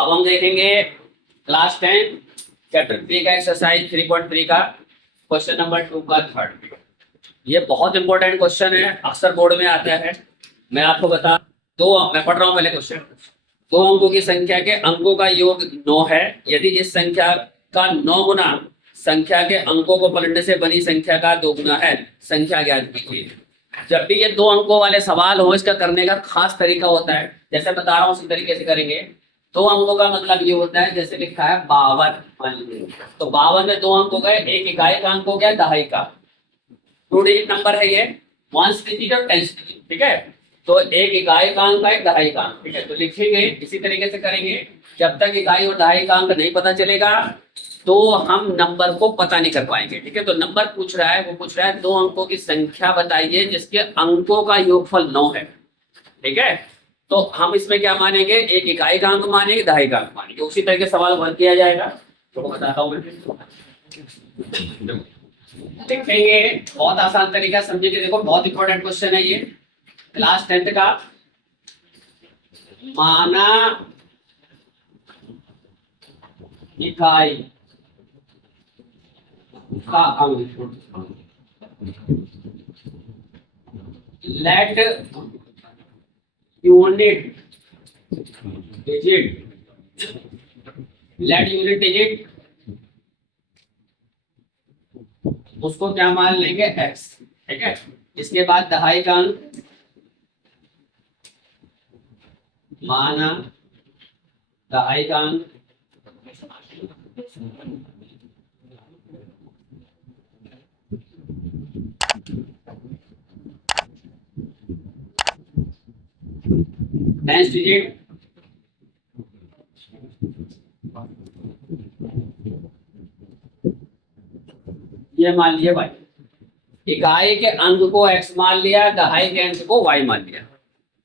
अब हम देखेंगे क्लास 10 चैप्टर 3 का एक्सरसाइज 3.3 का क्वेश्चन नंबर 2 का थर्ड। ये बहुत इंपॉर्टेंट क्वेश्चन है, अक्सर बोर्ड में आता है। मैं आपको बता मैं पढ़ रहा हूँ पहले क्वेश्चन। 2 अंकों की संख्या के अंकों का योग 9 है। यदि इस संख्या का 9 गुना संख्या के अंकों को पलटने से बनी संख्या का 2 गुना है, संख्या ज्ञात कीजिए। जब भी ये 2 अंकों वाले सवाल हो, इसका करने का खास तरीका होता है। जैसे बता रहा हूँ उसी तरीके से करेंगे। 2 अंकों का मतलब ये होता है, जैसे लिखा है 52, मान लीजिए तो 52 में 2 अंक हो गए, एक इकाई का अंक हो गया, दहाई का। 2 डिजिट नंबर है ये, 1 डिजिट और 10 डिजिट, ठीक है। तो एक इकाई का अंक है, एक दहाई का अंक, ठीक है। तो लिखेंगे इसी तरीके से करेंगे। जब तक इकाई और दहाई का अंक नहीं पता चलेगा तो हम नंबर को पता नहीं कर पाएंगे, ठीक है। तो नंबर पूछ रहा है, वो पूछ रहा है 2 अंकों की संख्या बताइए जिसके अंकों का योगफल 9 है, ठीक है। तो हम इसमें क्या मानेंगे, एक इकाई का अंक मानेंगे, दहाई का अंक मानेंगे। उसी तरह के सवाल हल किया जाएगा। तो बताता हूँ मैं, देखेंगे बहुत आसान तरीका समझेंगे। देखो बहुत इंपॉर्टेंट क्वेश्चन है ये, क्लास 10th का। माना इकाई का अंक, लेट यूनिट डिजिट, उसको क्या मान लेंगे, x, ठीक है। इसके बाद दहाई का अंक, माना दहाई का अंक नेक्स्ट डिजिट, ये मान लिया y। इकाई के अंक को x मान लिया, दहाई के अंक को y मान लिया।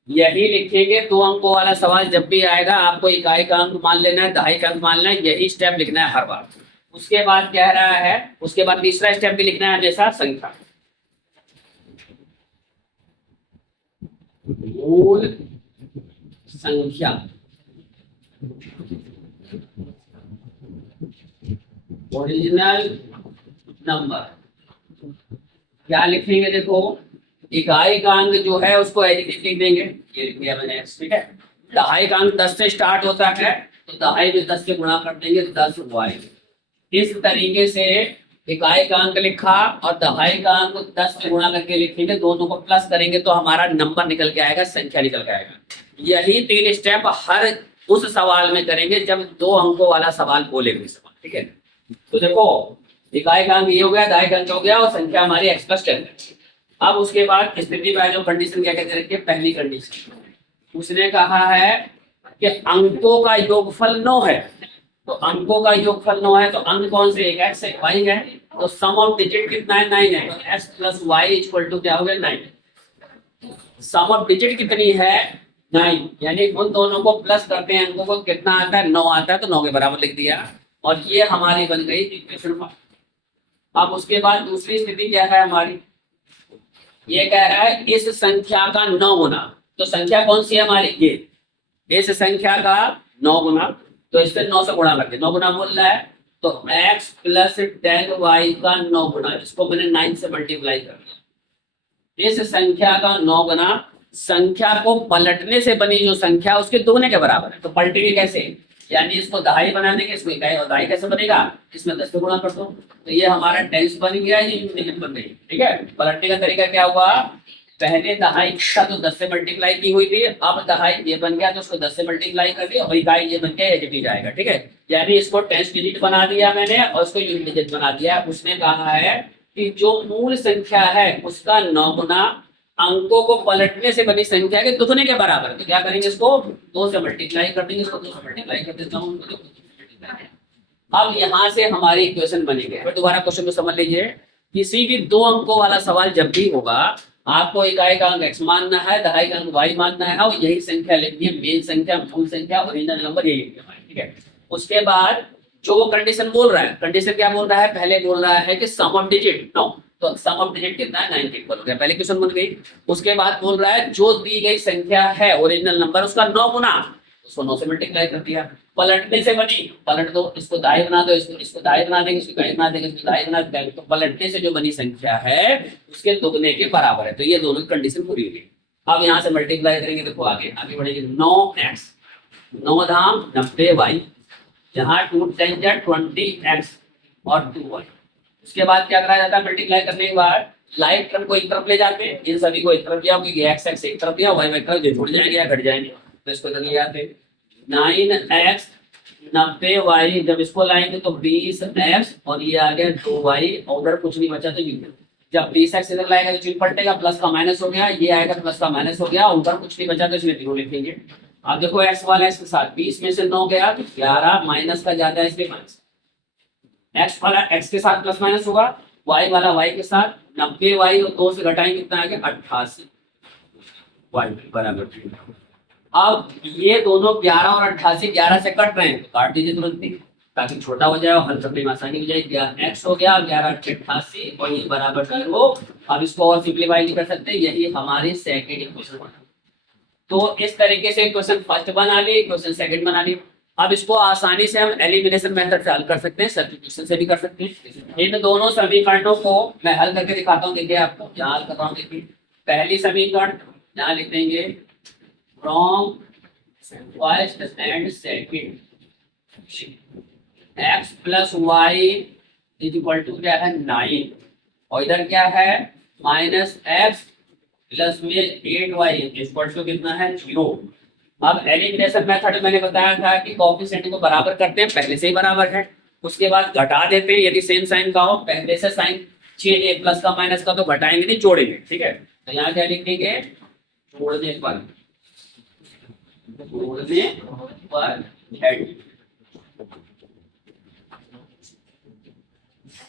यही लिखेंगे 2 अंकों वाला सवाल जब भी आएगा, आपको इकाई का अंक मान लेना है, दहाई का अंक मान लेना है, यही स्टेप लिखना है हर बार। उसके बाद कह रहा है, उसके बाद तीसरा स्टेप भी लिखना है हमेशा, संख्या, मूल संख्या, ओरिजिनल नंबर। क्या लिखेंगे, देखो इकाई का अंक जो है उसको एडिटिव लिख देंगे, ये लिख दिया मैंने, ठीक है। दहाई का अंक 10 से स्टार्ट होता है, तो दहाई में 10 से गुणा कर देंगे, 10 y। इस तरीके से इकाई का अंक लिखा और दहाई का अंक 10 से गुणा करके लिखेंगे, दोनों को प्लस करेंगे तो हमारा नंबर निकल के आएगा, संख्या निकल के आएगा। यही 3 स्टेप हर उस सवाल में करेंगे जब 2 अंकों वाला सवाल बोलेंगे सवाल, ठीक है। तो देखो इकाई का अंक ये हो गया, दहाई का अंक हो गया और संख्या हमारी x + 10 है। अब उसके बाद स्थिति में जो कंडीशन क्या कहते हैं, पहली कंडीशन उसने कहा है कि अंकों का योगफल 9 है। तो अंकों का योगफल 9 है, तो अंक कौन से, एक x एक y है। तो सम ऑफ डिजिट कितना है, 9 है। तो x + y = क्या हो गया, 9। सम ऑफ डिजिट कितनी है, 9, यानी उन दोनों को प्लस करते हैं, अंकों को कितना आता है, 9 आता है, तो 9 के बराबर लिख दिया। और ये हमारी बन गई इक्वेशन 1। अब उसके बाद दूसरी स्थिति क्या है हमारी, ये कह रहा है इस संख्या का 9 गुना। तो संख्या कौन सी है हमारी, ये इस संख्या का 9 गुना। तो इससे 9 से गुणा करके 9 गुना बोल रहा है, तो x + 10y का 9 गुना, इसको मैंने 9 से मल्टीप्लाई कर दिया। इस संख्या का 9 गुना संख्या को पलटने से बनी जो संख्या उसके दोगुने के बराबर है। तो पलटेंगे कैसे, यानी इसको दहाई बना देंगे, इसको इकाई, और दहाई कैसे बनेगा, इसमें 10 से गुणा कर दो। तो ये हमारा 10 बन गया, ये यूनिट बन गई, ठीक है। पलटने का तरीका क्या हुआ, पहले दहाई का तो 10 से मल्टीप्लाई की हुई थी, अब दहाई ये बन गया तो उसको 10 से मल्टीप्लाई कर दिया, और इकाई ये बन गया, ये डिजिट आएगा, ठीक है। यानी इसको 10 डिजिट बना दिया मैंने और इसको यूनिट डिजिट बना दिया। उसने कहा है कि जो मूल संख्या है उसका 9 गुना अंकों को पलटने से बनी संख्या के दुगने के बराबर। तो क्या करेंगे, इसको 2 से मल्टीप्लाई कर देंगे, इसको 2 से मल्टीप्लाई कर देता हूँ। अब यहाँ से हमारी इक्वेशन बनेगी। फिर दोबारा क्वेश्चन को समझ लीजिए, किसी भी 2 अंकों वाला सवाल जब भी होगा, आपको इकाई का अंक x मानना है, दहाई का अंक y मानना है, और यही संख्या लिखनी है, मेन संख्या, मूल संख्या, ओरिजिनल नंबर, यही लिखना है, ठीक है। उसके बाद जो वो कंडीशन बोल रहा है, कंडीशन क्या बोल रहा है, पहले बोल रहा है कि सम ऑफ डिजिट 9, तो सम ऑफ डिजिट कितना है, 9 के इक्वल हो गया, पहले क्वेश्चन बन गई। उसके बाद बोल रहा है जो दी गई संख्या है ओरिजिनल नंबर उसका 9 गुना, उसको 9 से मल्टीप्लाई कर दिया। पलटने से बनी, पलट दो, इसको दाएं बना दो, इसको दाएं बना देंगे, इसको दाएं बना देंगे, इसको दाएं बना देंगे, तो पलटने से जो बनी संख्या है उसके दुगने के बराबर है। तो ये दोनों कंडीशन पूरी हुई। अब यहाँ से मल्टीप्लाई करेंगे, देखो आगे आगे बढ़ेगी 9x 9 धाम 90y, जहाँ 2 10 20x और 2y। उसके बाद क्या करा जाता है, मल्टीप्लाई करने के बाद लाइट टर्म को एक तरफ ले जाते हैं, इन सभी को एक तरफ लिया, क्योंकि x x एक तरफ लिया, y y तरफ जो जुड़ जाएंगे या घट जाएंगे, तो इसको इधर ले जाते हैं। 9x 90y, जब इसको लाएंगे तो 20x और ये आ गया 2y, और उधर कुछ नहीं बचा तो ये, जब 20x इधर लाएगा तो चिन्ह पलटेगा, प्लस का माइनस हो गया, ये आएगा प्लस का माइनस हो गया, उधर कुछ नहीं बचा तो इसमें 0 लिखेंगे। अब देखो x वाला इसके साथ 20 में से 9 गया तो 11, माइनस का ज्यादा है इसलिए माइनस, x वाला x के साथ प्लस माइनस होगा, y वाला y के साथ 90y और 2 से घटाएंगे कितना आ गया 88 y बराबर। अब ये दोनों 11 और 88 11 से कट रहे हैं तो काट दीजिए तुरंत ही, ताकि छोटा हो जाए और हल करने में आसानी हो जाएगी। x हो गया 11 88 और ये बराबर 0। अब इसको और सिंप्लीफाई नहीं कर सकते, यही हमारी सेकंड इक्वेशन बना। तो इस तरीके से क्वेश्चन फर्स्ट बना ली, क्वेश्चन सेकंड बना ली। अब इसको आसानी से हम एलिमिनेशन मेथड से हल कर सकते हैं, सब्स्टिट्यूशन से भी कर सकते हैं। इन दोनों समीकरणों को मैं हल करके दिखाता हूँ, देखिए आपको यहाँ हल कर रहा हूँ। देखिए पहली समीकरण यहाँ लिख देंगे from first and second, x plus Y is equal to क्या है 9, और इधर क्या है माइनस x प्लस में 8y इक्वल टू कितना है 0। अब एलिमिनेशन मेथड मैंने बताया था कि कोएफिशिएंट को बराबर करते हैं, पहले से ही बराबर है, उसके बाद घटा देते हैं, यदि सेम साइन का हो, पहले से साइन चेंज है प्लस का माइनस का तो घटाएंगे नहीं जोड़ेंगे, ठीक है। तो यहाँ क्या लिख देंगे जोड़ने पर हेड,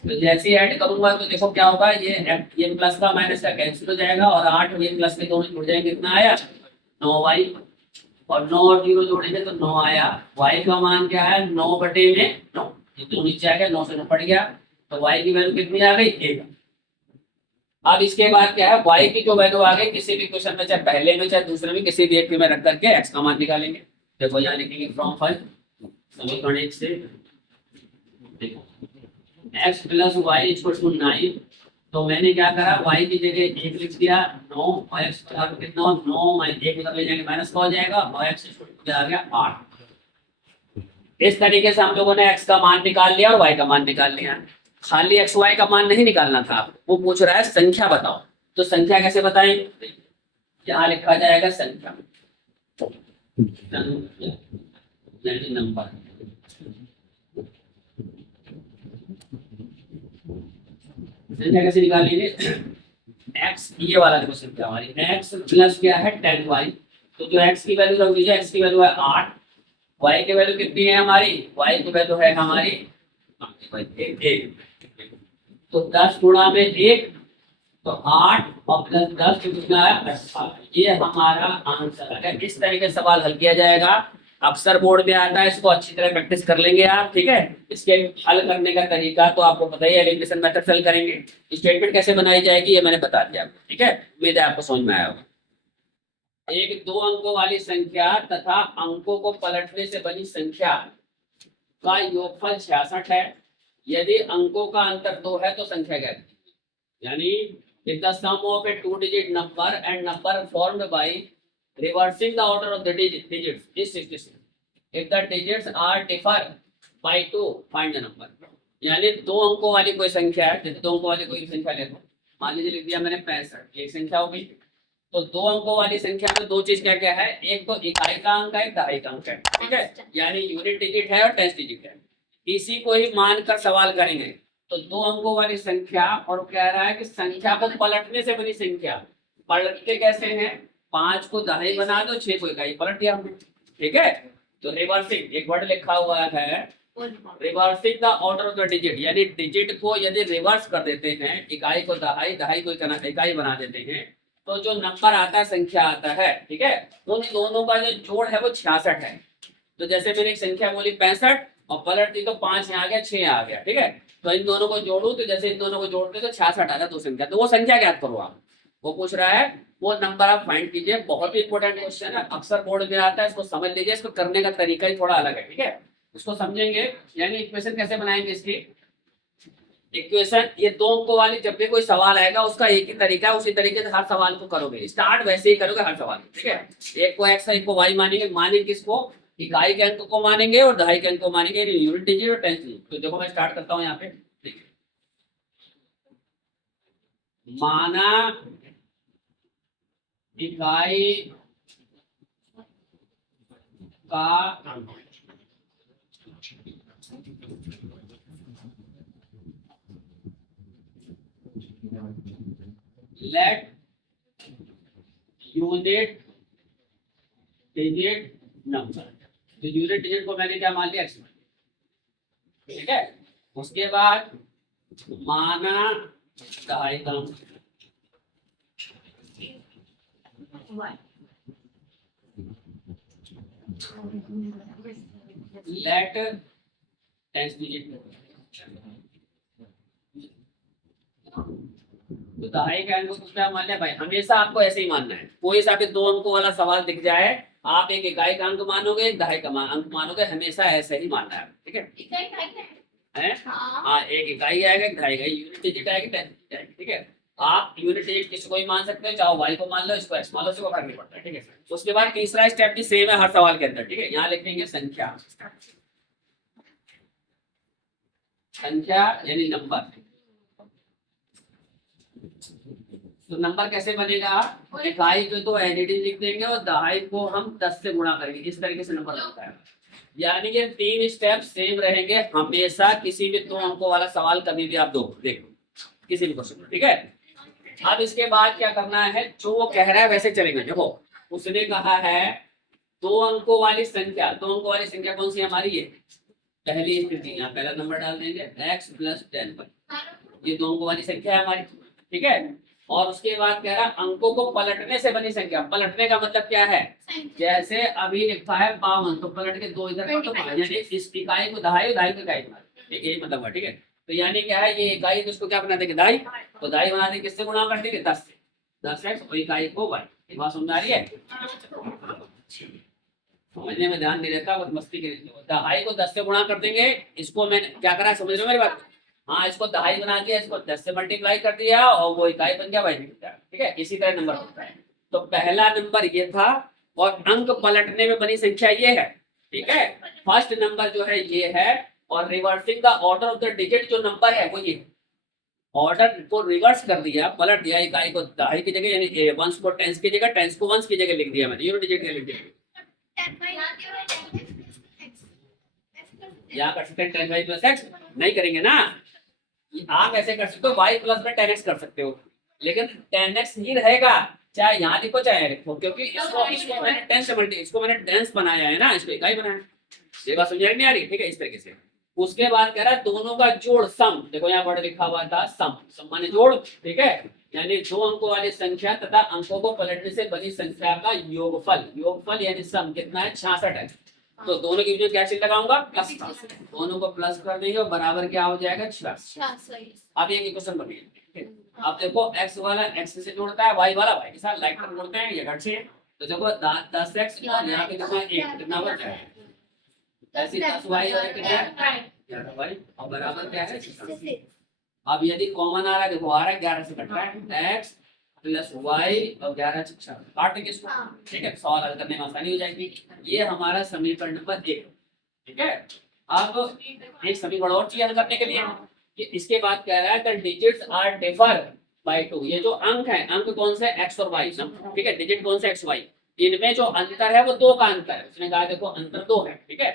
तो जैसे ऐड करूंगा तो देखो क्या होगा, ये प्लस का माइनस का कैंसिल हो जाएगा और 8 ये प्लस के दोनों जुड़ जाएंगे, कितना आया 9y, और 9 और 0 जोड़ेंगे तो 9 आया। y का मान क्या है 9 बटे में 9, ये तो नीचे आ गया 9 से 9 पड़ गया, तो y की वैल्यू कितनी आ गई 1। अब इसके बाद क्या है y की जो वैल्यू आ गई किसी भी क्वेश्चन में, चाहे पहले में चाहे दूसरे में, किसी भी एक में रख करके x का मान निकालेंगे। देखो यहाँ लिखेंगे फ्रॉम फर्स्ट समीकरण 1 से, देखो x plus Y equal to 9, तो मैंने क्या करा y की जगह 1 लिख दिया 9, और x बराबर कितना 9 माइनस 1 उधर ले जाएंगे माइनस का हो जाएगा, और x इक्वल टू आ गया 8। इस तरीके से हम लोगों ने x का मान निकाल लिया और y का मान निकाल लिया। खाली x y का मान नहीं निकालना था, वो पूछ रहा है संख्या बताओ, तो संख्या कैसे बताएंगे, यहाँ लिखा जाएगा संख्या नंबर। संख्या कैसे निकालेंगे, x ये वाला देखो संख्या हमारी x प्लस क्या है 10y, तो जो x की वैल्यू रख दीजिए, x की वैल्यू है 8, y की वैल्यू कितनी है हमारी, y की वैल्यू है हमारी 1, तो 10 गुणा में 1 तो 8 और प्लस 10 कितना है 18, ये हमारा आंसर है। इस तरीके से सवाल हल किया जाएगा, अक्सर बोर्ड में आता है, इसको अच्छी तरह प्रैक्टिस कर लेंगे आप, ठीक है। इसके हल करने का तरीका तो आपको पता ही है, एलिमिनेशन मेथड से हल करेंगे। स्टेटमेंट कैसे बनाई जाएगी ये मैंने बता दिया, ठीक है, उम्मीद है आपको समझ में आया होगा। एक 2 अंकों वाली संख्या तथा अंकों को पलटने से बनी संख्या का योगफल 66 है, यदि अंकों का अंतर 2 है तो संख्या क्या है, यानी if the sum of a 2-digit number and number formed by reversing the order of the digits is 66. If the digits are differ by 2, find the number. यानी 2 अंकों वाली कोई संख्या है, जैसे 2 अंकों वाली कोई संख्या ले लो, मान लीजिए लिख दिया मैंने 65, एक संख्या हो गई। तो 2 अंकों वाली संख्या में 2 चीज क्या क्या है, एक तो इकाई का अंक है, एक दहाई का अंक है, ठीक है, यानी यूनिट डिजिट है और टेंस डिजिट है। इसी को ही मानकर सवाल करेंगे। तो 2 अंकों वाली संख्या, और कह रहा है कि संख्या को पलटने से बनी संख्या, पलटते कैसे हैं, 5 को दहाई बना दो, 6 को इकाई, पलट दिया हमने, ठीक है। तो रिवर्सिंग एक वर्ड लिखा हुआ है, reversing the order of the digit, यानी डिजिट को यदि रिवर्स कर देते हैं, इकाई को दहाई, दहाई को इकाई बना देते हैं, तो जो नंबर आता है संख्या आता है, ठीक है। उन दोनों का जो जोड़ है वो 66 है। तो जैसे मैंने एक संख्या बोली 65 और पलट दी तो 5 यहाँ आ गया, 6 आ गया, ठीक है। तो इन दोनों को जोड़ू तो जैसे इन दोनों को जोड़ते तो 66 आ गया 2 संख्या, तो वो संख्या ज्ञात करो आप। वो पूछ रहा है वो नंबर आप फाइंड कीजिए। बहुत ही इंपॉर्टेंट क्वेश्चन है, अक्सर बोर्ड में आता है, इसको समझ लीजिए। इसको करने का तरीका ही थोड़ा अलग है, ठीक है। इसको समझेंगे, यानी इक्वेशन कैसे बनाएंगे इसकी। इक्वेशन ये 2 अंकों वाली, जब भी कोई सवाल आएगा उसका एक ही तरीका है, उसी तरीके से हर सवाल को करोगे। स्टार्ट वैसे ही करोगे हर सवाल, ठीक है। एक को एक्स, एक को वाई मानेंगे। मानेंगे किसको, इकाई के अंक को मानेंगे और दहाई के अंक को मानेंगे, यूनिट डिजिट और टेंस डिजिट। तो देखो मैं स्टार्ट करता हूँ यहाँ पे, माना इकाई का अंक, लेट यूनिट डिजिट नंबर। तो यूनिट डिजिट को मैंने क्या मान लिया, एक्स, ठीक है। उसके बाद माना दहाई का अंक, लेट टेंस डिजिट। तो दहाई का अंक को क्या मान लिया भाई, हमेशा आपको ऐसे ही मानना है। कोई सा भी 2 अंकों वाला सवाल दिख जाए, आप एक इकाई का अंक मानोगे, एक दहाई का अंक मानोगे, हमेशा ऐसे ही मानना है, ठीक है। हाँ, एक इकाई आएगा, एक दहाई का, यूनिट डिजिट आएगी, टेंस डिजिट आएगी, ठीक है। आप यूनिट डिजिट किसी को ही मान सकते हो, चाहे वाई को मान लो, इसको एक्स मान लो, इसको फर्क नहीं पड़ता, ठीक है। तो उसके बाद तीसरा स्टेप भी सेम है हर सवाल के अंदर, ठीक है। यहाँ लिखेंगे संख्या, संख्या यानी नंबर। तो नंबर कैसे बनेगा, इकाई पे तो एडिटिव लिख देंगे और दहाई को हम 10 से गुणा करेंगे, इस तरीके से नंबर बनता है। यानी कि 3 स्टेप सेम रहेंगे हमेशा, किसी भी 2 अंकों वाला सवाल कभी भी आप दो, देखो किसी भी क्वेश्चन में, ठीक है। अब इसके बाद क्या करना है, जो वो कह रहा है वैसे चलेंगे। देखो उसने कहा है 2 अंकों वाली संख्या, 2 अंकों वाली संख्या कौन सी हमारी, ये पहली स्थिति, यहाँ पहला नंबर डाल देंगे x + 10, ये 2 अंकों वाली संख्या है हमारी, ठीक है। और उसके बाद कह रहा अंकों को पलटने से बनी संख्या। पलटने का मतलब क्या है, जैसे अभी लिखा है 52, तो पलट के 2 इधर तो यानी इस इकाई को दहाई, दहाई को इकाई, यही मतलब है, ठीक है। तो यानी क्या है, ये इकाई तो इसको क्या बना देंगे, दहाई, तो दहाई बना देंगे, किससे गुणा कर देंगे, 10 से, 10x, और इकाई को y। ये बात समझ आ रही है, समझने में ध्यान नहीं रहता, बस मस्ती के लिए। दहाई को 10 से गुणा कर देंगे, इसको मैंने क्या करा, समझ रहे हो मेरी बात। हाँ, इसको दहाई बना दिया, इसको 10 से मल्टीप्लाई कर दिया और वो इकाई बन गया, y, ठीक है। इसी तरह नंबर होता है। तो पहला नंबर ये था और अंक पलटने में बनी संख्या ये है, ठीक है। फर्स्ट नंबर जो है ये है, और reversing the order of the digit जो नंबर है वो ये, ऑर्डर को रिवर्स कर दिया, पलट दिया, इकाई को दहाई की जगह यानी वंस को टेंस की जगह, टेंस को वंस की जगह लिख दिया मैंने, यूनिट डिजिट लिख दिया। या कर सकते हैं 10y + x, नहीं करेंगे ना, आप ऐसे कर सकते हो, y + में 10x कर सकते हो, लेकिन 10x ही रहेगा, चाहे यहाँ लिखो चाहे लिखो, क्योंकि इसको मैंने 10 से मल्टी, इसको मैंने 10 बनाया है ना, इसको इकाई बनाया। ये बात समझ नहीं आ रही, ठीक है, इस तरीके से। उसके बाद कह रहा है दोनों का जोड़, सम, देखो यहाँ वर्ड लिखा हुआ था सम, सम माने जोड़, ठीक है। यानी 2 अंकों वाली संख्या तथा अंकों को पलटने से बनी संख्या का योगफल, योगफल यानी सम कितना है, 66 है। तो दोनों के बीच में क्या चिन्ह लगाऊंगा, प्लस, दोनों को प्लस कर देंगे और बराबर क्या हो जाएगा, 66। अब ये क्वेश्चन बनिए, अब देखो x वाला x से जोड़ता है, y वाला y के साथ, लाइक पर जोड़ते हैं, ये घट से, तो देखो 10x और यहाँ पे कितना 1, कितना बच रहा है, ऐसे 10y और कितना है 11y, और बराबर क्या है। अब यदि कॉमन आ रहा है, देखो आ रहा है 11 से कट रहा है, x + y और 11 6 काट देंगे इसको, ठीक है, सॉल्व हल करने में आसानी हो जाएगी। ये हमारा समीकरण नंबर 1, ठीक है। अब एक समीकरण और चाहिए हल करने के लिए, कि इसके बाद कह रहा है the digits are differ by 2, ये जो अंक है, अंक कौन से x और y, ठीक है, डिजिट कौन से x y, इनमें जो अंतर है वो 2 का अंतर है। उसने कहा देखो अंतर 2 है, ठीक है।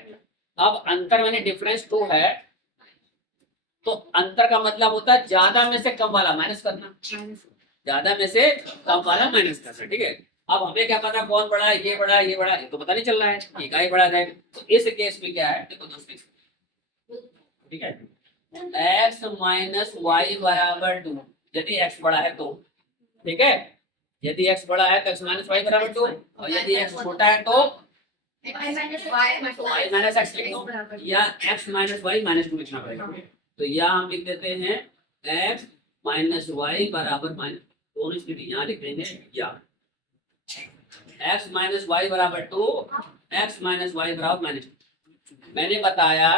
अब अंतर मैंने डिफरेंस 2 है, तो अंतर का मतलब होता है ज्यादा में से कम वाला माइनस करना, ज्यादा में से कम वाला माइनस करना, ठीक है। अब हमें क्या पता कौन बड़ा है, ये बड़ा है, ये बड़ा है, तो पता नहीं चल रहा है, इकाई बड़ा है। तो इस केस में क्या है, देखो दोस्तों, ठीक है, x - y = 2, यदि x बड़ा है तो, ठीक है, यदि x बड़ा है तो x - y = 2, और यदि x छोटा है तो y - x लिख दो, या x - y - 2 लिखना पड़ेगा। तो यहाँ हम लिख देते हैं x - y = दोनों स्थिति यहाँ लिख देंगे या x माइनस वाई बराबर 2, x माइनस वाई बराबर -2। मैंने बताया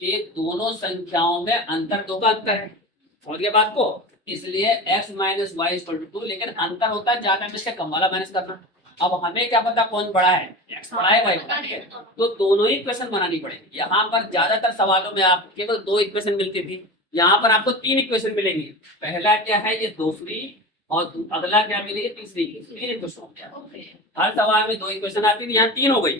कि दोनों संख्याओं में अंतर 2 का अंतर है, समझ गए बात को। इसलिए x minus Y equal to 2, लेकिन अंतर होता है ज्यादा में से कम वाला माइनस करना। अब हमें क्या पता कौन बड़ा है, x बड़ा है y बड़ा है, तो दोनों ही इक्वेशन बनानी पड़ेगी। यहाँ पर ज्यादातर सवालों में आप केवल 2 इक्वेशन मिलती थी, यहाँ पर आपको 3 इक्वेशन मिलेंगी। पहला क्या है, ये दूसरी, और अगला क्या मिलेगी, तीसरी। 3 इक्वेशन, हर सवाल में 2 इक्वेशन आती थी, यहाँ 3 हो गई।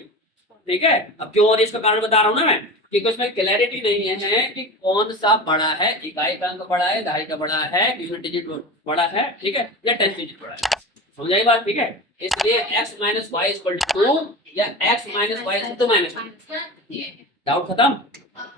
ठीक है, अब क्यों और इसका कारण बता रहा हूँ ना मैं, क्योंकि उसमें क्लैरिटी नहीं है कि कौन सा बड़ा है, इकाई का अंक बड़ा है, दहाई का बड़ा है, यूनिट डिजिट बड़ा है, ठीक है, या 10 डिजिट बड़ा है। समझाई बात, ठीक है। इसलिए x minus Y equal to 2 या x minus Y equal to -2। Doubt खत्म,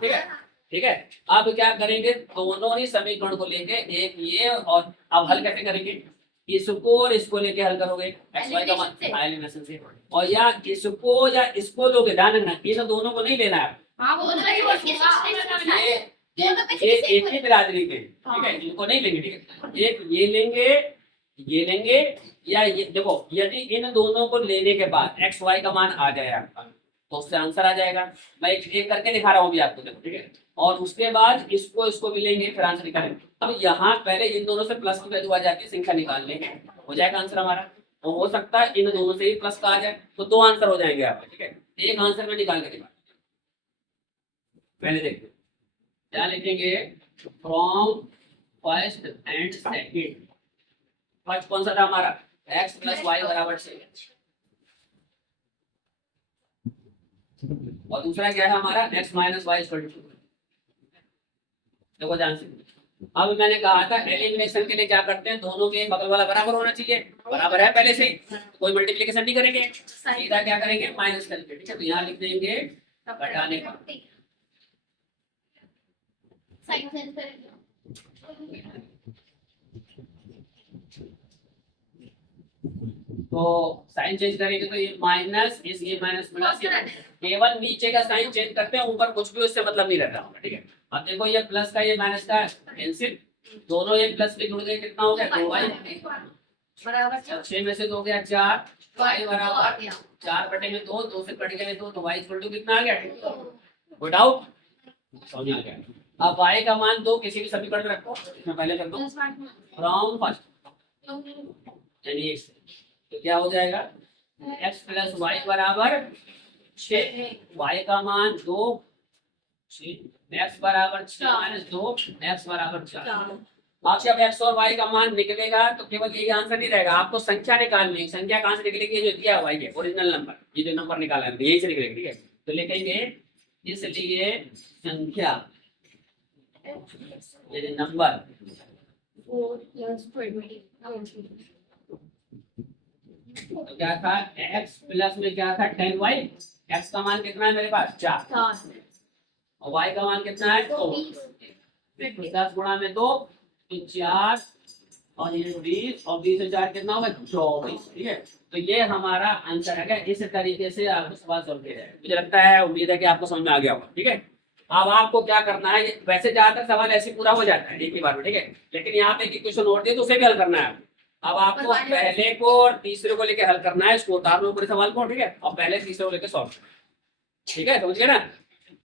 ठीक है। ठीक है, अब क्या करेंगे, दोनों ही समीकरण को लेके एक ये, और अब हल कैसे करेंगे, इसको और इसको लेके हल करोगे, एक्स वाई का मान एलिमिनेशन से, और या इसको या इसको लोगे, ध्यान रखना इन दोनों को नहीं लेना है, एक ही बिरादरी के, ठीक है, इनको नहीं लेंगे, ठीक है। एक ये लेंगे, ये लेंगे, या ये देखो, यदि इन दोनों को लेने के बाद एक्स वाई का मान आ जाए आपका, तो उससे आंसर आ जाएगा। मैं एक करके दिखा रहा हूँ अभी आपको, देखो, ठीक है। और उसके बाद इसको भी लेंगे, फिर आंसर निकालेंगे। अब यहाँ पहले इन दोनों से प्लस की वैल्यू आ जाती है, संख्या निकाल लेंगे, हो जाएगा आंसर हमारा। तो हो सकता है इन दोनों से ही प्लस का आ जाए, तो 2 आंसर हो जाएंगे आपके, ठीक है। एक आंसर में निकाल के दिखा, पहले देखते क्या लिखेंगे, from first and second. First कौन सा था हमारा, x प्लस वाई बराबर 6, और दूसरा क्या है हमारा, x minus Y equal to 2। देखो ध्यान से, अब मैंने कहा था एलिमिनेशन के लिए क्या करते हैं, दोनों के बगल वाला बराबर होना चाहिए, बराबर है पहले से, कोई मल्टीप्लिकेशन नहीं करेंगे, सीधा क्या करेंगे, माइनस करेंगे, ठीक है। तो यहाँ लिख देंगे घटाने का, तो साइन चेंज करेंगे तो ये माइनस, ये माइनस प्लस, केवल नीचे का साइन चेंज करते हैं, ऊपर कुछ भी उससे मतलब नहीं रहता, ठीक है। अब देखो ये प्लस का ये माइनस का कैंसिल, दोनों एक प्लस भी जुड़ गए, कितना हो गया, 2y बराबर 6 में से 2 गया 4, y बराबर 4 बटे में 2, 2 से कट गए 2, तो y इक्वल टू कितना आ गया, गुड आउट, समझ आ गया। अब y का मान 2 किसी भी समीकरण में रखो, मैं पहले कर दूं, फ्रॉम फर्स्ट यानी तो क्या हो जाएगा, x प्लस वाई बराबर 6, y का मान 2, x बराबर 6 माइनस 2, x बराबर 4। आपसे अब x और y का मान निकलेगा तो केवल यही आंसर नहीं रहेगा, आपको संख्या निकालनी है। संख्या कहाँ से निकलेगी, जो दिया हुआ है ओरिजिनल नंबर, ये जो नंबर निकाला है यही से निकलेगा, ठीक है। तो लिखेंगे इसलिए संख्या, ये नंबर तो क्या था, x प्लस में क्या था 10y, x का मान कितना है मेरे पास 4, और y का मान कितना है 2, 10 गुणा में 2 तो 4, और ये 20, और 20 से 4 कितना होगा 24, ठीक है। तो ये हमारा आंसर है। इस तरीके से आपको सवाल सॉल्व किया जाए, मुझे लगता है, उम्मीद है कि आपको समझ में आ गया होगा, ठीक है। अब आपको क्या करना है, वैसे ज्यादातर सवाल ऐसे पूरा हो जाता है एक ही बार में, ठीक है, लेकिन यहाँ पे एक क्वेश्चन और दिया तो उसे भी हल करना है। अब आपको पहले को और तीसरे को लेके हल करना है, इसको उतारना पूरे सवाल को, ठीक है, और पहले तीसरे को लेके सॉल्व, ठीक है, समझ गए ना।